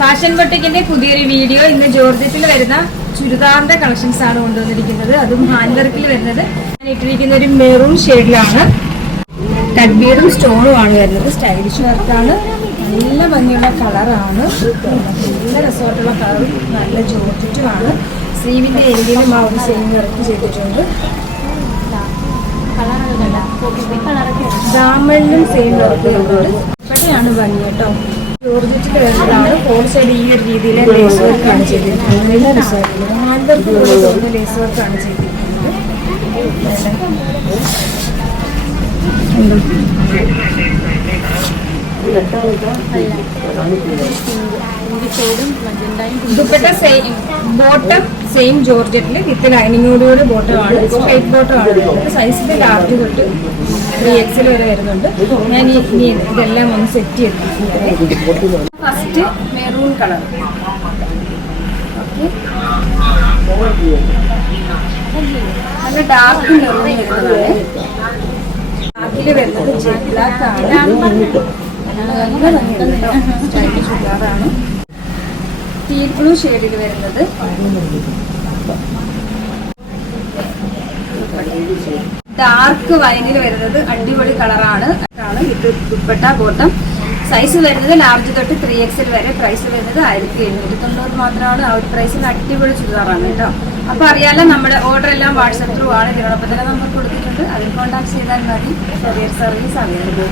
Fashion ബൊട്ടിക്കിന്റെ പുതിയൊരു video. ഇന്ന് ജോർജറ്റിൽ വരുന്ന ചുരിദാറിന്റെ കളക്ഷൻസ് ആണ് കൊണ്ടുവന്നിരിക്കുന്നത്. അതും ഹാൻഡ് വർക്കിൽ വരുന്നത്. ഞാൻ ഇട്ടിരിക്കുന്ന ഒരു മെറൂൺ ഷെയ്ഡിലാണ്. കട്ബീറും സ്റ്റോണും ആണ് വരുന്നത്. സ്റ്റൈലിഷ് വർക്കാണ്. നല്ല ഭംഗിയുള്ള കളറാണ്. നല്ല രസമായിട്ടുള്ള കളറും നല്ല ജോർജറ്റുമാണ്. സ്ലീവിന്റെ എരിയിലും ആ ഒരു സെയിം വർക്ക് ചെയ്തിട്ടുണ്ട്. ദാമണിലും സെയിം വർക്ക് ചെയ്തിട്ടുണ്ട്. ഇവിടെയാണ് ഭംഗി കേട്ടോ. ജോർജറ്റിൽ വരുന്നതാണ്. ഫോർ സൈഡ് ഈ ഒരു രീതിയിൽ ലേസ് വർക്കാണ് ചെയ്തിരിക്കുന്നത്. നല്ല രസമായിട്ടുള്ളത് ഹാൻഡ് വർക്ക് പോലെ ലേസ് വർക്കാണ് ചെയ്തിരിക്കുന്നത്. ദുപ്പട്ട സെയിം ബോട്ടം സെയിം ജോർജറ്റിൽ വിത്ത് ലൈനിങ്ങോടുകൂടി ബോട്ടമാണ്. സ്ട്രൈറ്റ് ബോട്ടമാണ് വരുന്നത്. സൈസിൽ ലാർജ് തൊട്ട് 3XL വരെ വരുന്നുണ്ട്. ഞാൻ ഇനി ഇതെല്ലാം ഒന്ന് സെറ്റ് ചെയ്തിട്ടുണ്ട്. First maroon colour. നല്ല ഡാർക്ക് മെറൂൺ വരുന്നതാണ്. അതിൽ വരുന്നത് ജെറ്റ് ബ്ലാക്ക് ആണ്. ചുരിദാറാണ്. ടീൽ ബ്ലൂ ഷെയ്ഡിൽ വരുന്നത്. ഡാർക്ക് വൈനിൽ വരുന്നത് അടിപൊളി കളറാണ്. ഇത് ദുപ്പട്ട ബോട്ടം. സൈസ് വരുന്നത് ലാർജ് തൊട്ട് 3XL വരെ. പ്രൈസ് വരുന്നത് 1790 മാത്രമാണ്. ആ ഒരു പ്രൈസിൽ അടിപൊളി ചുരിദാറാണ് കേട്ടോ. അപ്പൊ അറിയാലോ, നമ്മുടെ ഓർഡർ എല്ലാം വാട്സപ്പ് ത്രൂ ആണ്. ഇതിനോടൊപ്പം തന്നെ നമുക്ക് കൊടുത്തിട്ടുണ്ട്. അതിൽ കോൺടാക്ട് ചെയ്താൽ മതി. Courier service available.